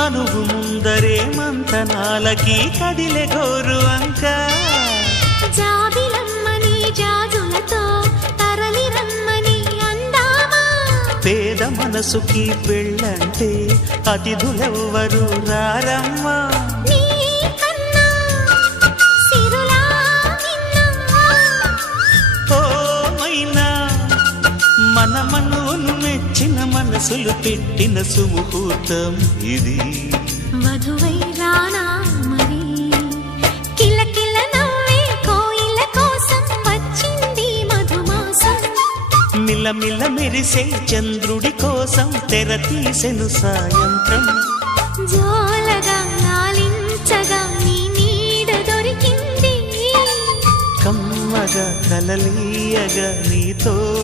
మనువు ముందరే మంతనాలకి కదిలే గోరు అంక జాబిలమ్మని జాజులతో తరలి రమ్మని అందామా పేద మనసుకి పెళ్ళంటే అతిథులెవ్వరు రారమ్మా మన మనవును మెచ్చిన మనసులు పెట్టిన సుముహూర్తం ఇది వధువై రానా మరి కిలకిల నవ్వే కోయిల కోసం వచ్చింది మధుమాసం మిలమిల మెరిసే చంద్రుడి కోసం తెర తీసెను సాయంత్రం జోలగా లాలించగా నీ నీడ దొరికింది కమ్మగా కలలీయగా నీతో